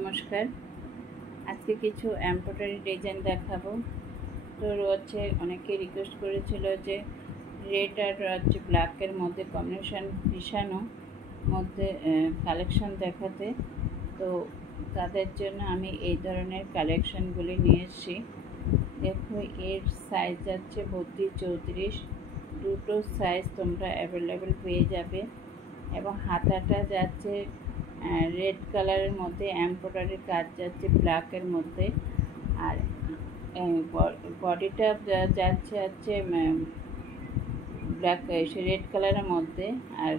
নমস্কার। আজকে কিছু এমব্রয়ডারি ডিজাইন দেখাবো। তো হচ্ছে অনেকে রিকোয়েস্ট করেছিল যে রেড আর হচ্ছে ব্ল্যাকের মধ্যে কম্বিনেশন মিশানো মধ্যে কালেকশন দেখাতে। তো তাদের জন্য আমি এই ধরনের কালেকশনগুলি নিয়ে এসেছি। দেখো, এর সাইজ যাচ্ছে 32-34, দুটো সাইজ তোমরা অ্যাভেলেবেল পেয়ে যাবে। এবং হাতাটা যাচ্ছে রেড কালারের মধ্যে, এমব্রয়ডারির কাজ যাচ্ছে ব্ল্যাকের মধ্যে, আর বডিটা যাচ্ছে ব্ল্যাক রেড কালারের মধ্যে, আর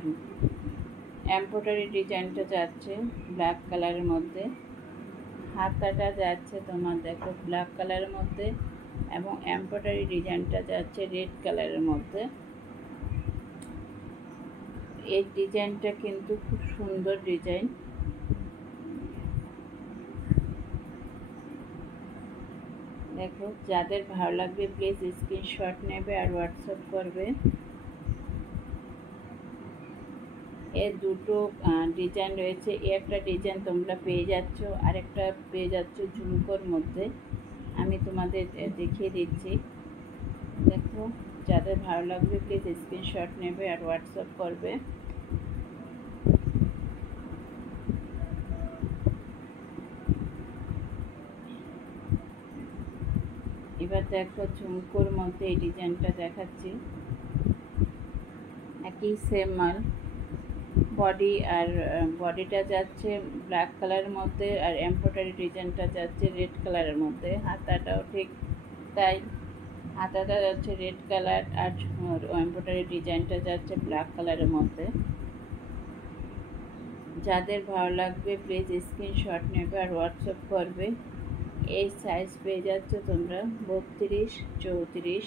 এমব্রয়ডারি ডিজাইনটা যাচ্ছে ব্ল্যাক কালারের মধ্যে। হাতাটা যাচ্ছে তোমার দেখো ব্ল্যাক কালারের মধ্যে এবং এমব্রয়ডারি ডিজাইনটা যাচ্ছে রেড কালারের মধ্যে। এই ডিজাইনটা কিন্তু খুব সুন্দর ডিজাইন। দেখো, যাদের ভালো লাগবে প্লিজ স্ক্রিনশট নেবে আর হোয়াটসঅ্যাপ করবে। এর দুটো ডিজাইন রয়েছে। একটা ডিজাইন তোমরা পেয়ে যাচ্ছ, আরেকটা পেয়ে যাচ্ছ ঝুমকোর মধ্যে। আমি তোমাদের দেখিয়ে দিচ্ছি। দেখো, যাদের ভালো লাগবে প্লিজ স্ক্রিনশট নেবে আর হোয়াটসঅ্যাপ করবে। এবার দেখো, ঝুমকোর মধ্যে এই ডিজাইনটা দেখাচ্ছি। একই সেম মাল, বডিটা যাচ্ছে ব্ল্যাক কালারের মধ্যে আর এমব্রয়ডারি ডিজাইনটা যাচ্ছে রেড কালারের মধ্যে। হাতাটাও ঠিক তাই, হাতাটা যাচ্ছে রেড কালার আর এমব্রয়ডারি ডিজাইনটা যাচ্ছে ব্ল্যাক কালারের মধ্যে। যাদের ভালো লাগবে প্লিজ স্ক্রিনশট নেবে আর হোয়াটসঅ্যাপ করবে। এই সাইজ পেয়ে যাচ্ছে তোমরা 32-34,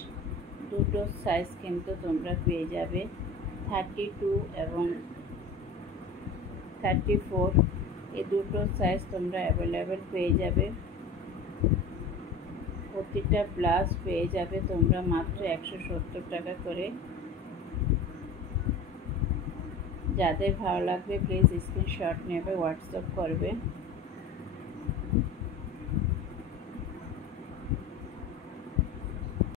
দুটো সাইজ কিন্তু তোমরা পেয়ে যাবে। 32 এবং 34 এই দুটো সাইজ তোমরা অ্যাভেলেবেল পেয়ে যাবে। প্রতিটা ব্লাউজ পেয়ে যাবে তোমরা মাত্র 170 টাকা করে। যাদের ভালো লাগবে প্লিজ স্ক্রিনশট নেবে, হোয়াটসঅ্যাপ করবে।